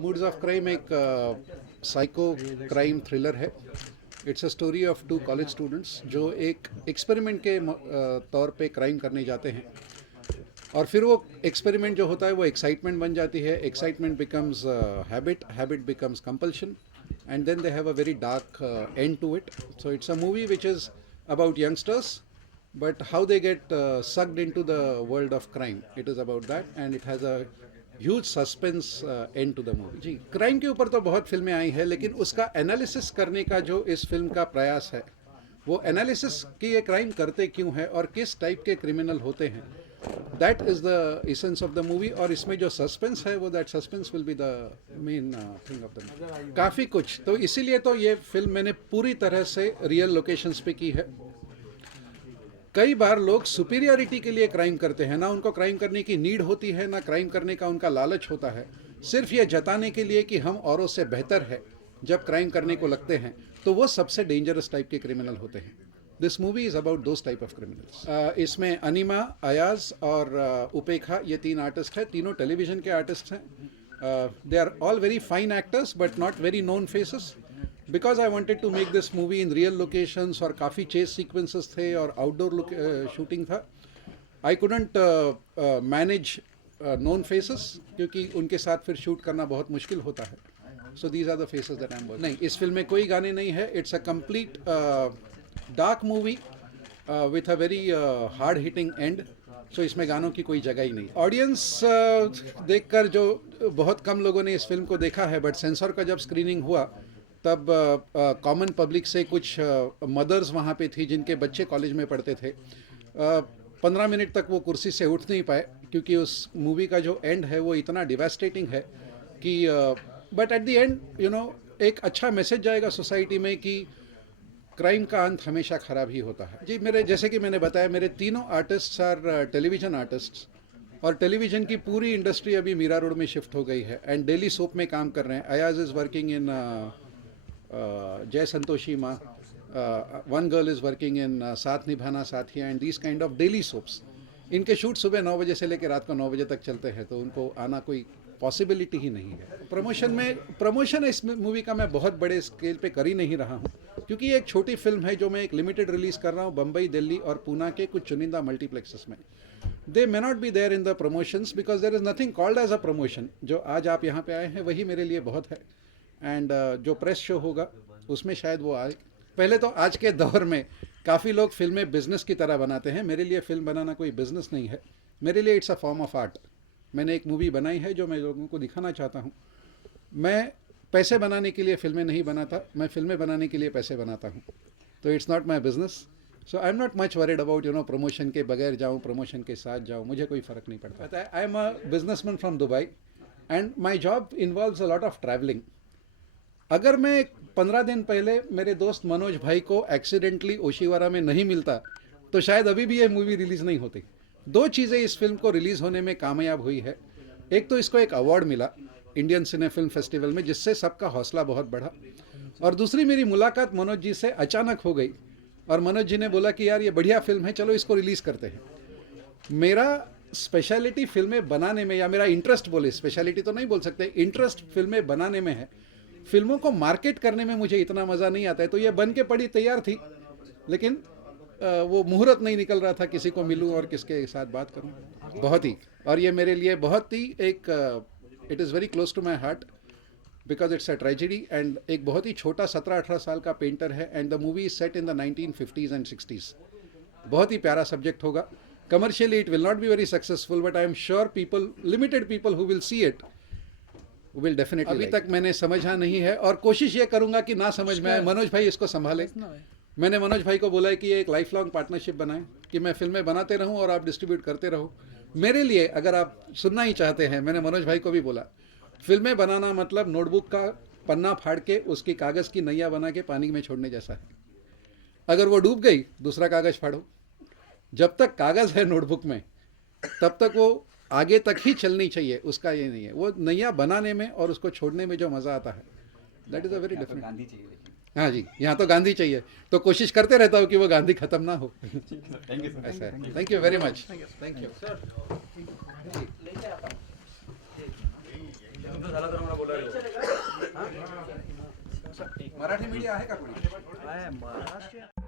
Moods of crime एक psycho crime thriller है. It's a story of two college students जो एक experiment के तौर पे क्राइम करने जाते हैं और फिर वो एक्सपेरिमेंट जो होता है वो एक्साइटमेंट बन जाती है. Excitement becomes habit, habit becomes compulsion, and then they have a very dark end to it. So it's a movie which is about youngsters, but how they get sucked into the world of crime. It is about that, and it has a huge suspense end to the movie. जी, crime के ऊपर तो बहुत फिल्में आई हैं, लेकिन उसका analysis करने का जो इस फिल्म का प्रयास है, वो एनालिसिस कि ये क्राइम करते क्यों है और किस टाइप के क्रिमिनल होते हैं, that is the essence of the movie. और इसमें जो सस्पेंस है वो that suspense will be the main thing of the movie. काफ़ी कुछ, तो इसीलिए तो ये फिल्म मैंने पूरी तरह से रियल लोकेशंस पे की है. कई बार लोग सुपीरियरिटी के लिए क्राइम करते हैं, ना उनको क्राइम करने की नीड होती है, ना क्राइम करने का उनका लालच होता है, सिर्फ ये जताने के लिए कि हम औरों से बेहतर है. जब क्राइम करने को लगते हैं तो वो सबसे डेंजरस टाइप के क्रिमिनल होते हैं. This movie is about those type of criminals. इसमें अनिमा, अयाज और उपेखा, ये तीन आर्टिस्ट हैं. तीनों टेलीविज़न के आर्टिस्ट हैं. They are all very fine actors but not very known faces. Because I wanted to make this movie in real locations और काफ़ी चेस सीक्वेंसेस थे और आउटडोर शूटिंग था. I couldn't manage known faces क्योंकि उनके साथ फिर शूट करना बहुत मुश्किल होता है. So these are the faces that I am working. नहीं, इस फिल्म में कोई गाने नहीं है. It's a complete dark movie with a very hard hitting end. So इसमें गानों की कोई जगह ही नहीं. ऑडियंस देखकर जो बहुत कम लोगों ने इस फिल्म को देखा है, बट सेंसर का जब स्क्रीनिंग हुआ तब कॉमन पब्लिक से कुछ मदर्स वहाँ पे थी जिनके बच्चे कॉलेज में पढ़ते थे. 15 मिनट तक वो कुर्सी से उठ नहीं पाए क्योंकि उस मूवी का जो एंड है वो इतना डिवास्टेटिंग है कि but at the end you know एक अच्छा मैसेज जाएगा सोसाइटी में कि क्राइम का अंत हमेशा खराब ही होता है. जी, मेरे जैसे कि मैंने बताया, मेरे तीनों आर्टिस्ट्स आर टेलीविज़न आर्टिस्ट्स और टेलीविज़न की पूरी इंडस्ट्री अभी मीरा रोड में शिफ्ट हो गई है एंड डेली सोप में काम कर रहे हैं. Ayaz is working in Jai Santoshi Maa, one girl is working in Saath Nibhana Saathiya and these kind of daily soaps. इनके शूट सुबह 9 बजे से लेकर रात को 9 बजे तक चलते हैं, तो उनको आना कोई पॉसिबिलिटी ही नहीं है. प्रमोशन इस मूवी का मैं बहुत बड़े स्केल पे कर ही नहीं रहा हूँ क्योंकि ये एक छोटी फिल्म है जो मैं एक लिमिटेड रिलीज़ कर रहा हूँ बम्बई, दिल्ली और पूना के कुछ चुनिंदा मल्टीप्लेक्सेस में. They may not be there in the promotions because there is nothing called as a promotion. जो आज आप यहाँ पे आए हैं वही मेरे लिए बहुत है. एंड जो प्रेस शो होगा उसमें शायद वो आए. पहले तो आज के दौर में काफ़ी लोग फिल्में बिजनेस की तरह बनाते हैं. मेरे लिए फिल्म बनाना कोई बिजनेस नहीं है. मेरे लिए it's a form of art. मैंने एक मूवी बनाई है जो मैं लोगों को दिखाना चाहता हूँ. मैं पैसे बनाने के लिए फिल्में नहीं बनाता, मैं फिल्में बनाने के लिए पैसे बनाता हूँ. तो it's not my business. So I am not much worried about promotion के बगैर जाऊँ, प्रमोशन के साथ जाऊँ, मुझे कोई फ़र्क नहीं पड़ता. I am a businessman from Dubai and my job involves a lot of travelling. अगर मैं 15 दिन पहले मेरे दोस्त मनोज भाई को एक्सीडेंटली ओशिवारा में नहीं मिलता तो शायद अभी भी ये मूवी रिलीज़ नहीं होती. 2 चीज़ें इस फिल्म को रिलीज़ होने में कामयाब हुई है. एक तो इसको एक अवार्ड मिला इंडियन सिने फिल्म फेस्टिवल में जिससे सबका हौसला बहुत बढ़ा, और दूसरी मेरी मुलाकात मनोज जी से अचानक हो गई और मनोज जी ने बोला कि यार ये बढ़िया फिल्म है, चलो इसको रिलीज़ करते हैं. मेरा स्पेशलिटी फिल्में बनाने में, या मेरा इंटरेस्ट, बोले स्पेशलिटी तो नहीं बोल सकते, इंटरेस्ट फिल्में बनाने में है. फिल्मों को मार्केट करने में मुझे इतना मज़ा नहीं आता है. तो ये बन के पड़ी तैयार थी, लेकिन वो मुहूर्त नहीं निकल रहा था किसी को मिलूं और किसके साथ बात करूं. बहुत ही, और ये मेरे लिए बहुत ही एक it is very close to my heart because it's a tragedy. And एक बहुत ही छोटा 17-18 साल का पेंटर है and the movie is set in the 1950s and 60s. बहुत ही प्यारा सब्जेक्ट होगा. Commercially it will not be very successful but I am sure people, limited people who will see it will definitely. अभी तक मैंने समझा नहीं है और कोशिश ये करूंगा कि ना समझ में आए. मनोज भाई इसको संभाले. मैंने मनोज भाई को बोला है कि ये एक लाइफ लॉन्ग पार्टनरशिप बनाएं कि मैं फिल्में बनाते रहूं और आप डिस्ट्रीब्यूट करते रहो. मेरे लिए अगर आप सुनना ही चाहते हैं, मैंने मनोज भाई को भी बोला, फिल्में बनाना मतलब नोटबुक का पन्ना फाड़ के उसकी कागज़ की नैया बना के पानी में छोड़ने जैसा है. अगर वो डूब गई दूसरा कागज़ फाड़ो. जब तक कागज़ है नोटबुक में तब तक वो आगे तक ही चलनी चाहिए. उसका ये नहीं है. वो नैया बनाने में और उसको छोड़ने में जो मज़ा आता है, that is a very different. हाँ जी, यहाँ तो गांधी चाहिए, तो कोशिश करते रहता हूँ कि वो गांधी खत्म ना हो. ऐसा है. Thank you very much. Thank you sir. Marathi media आहे का कोणी काय महाराष्ट्र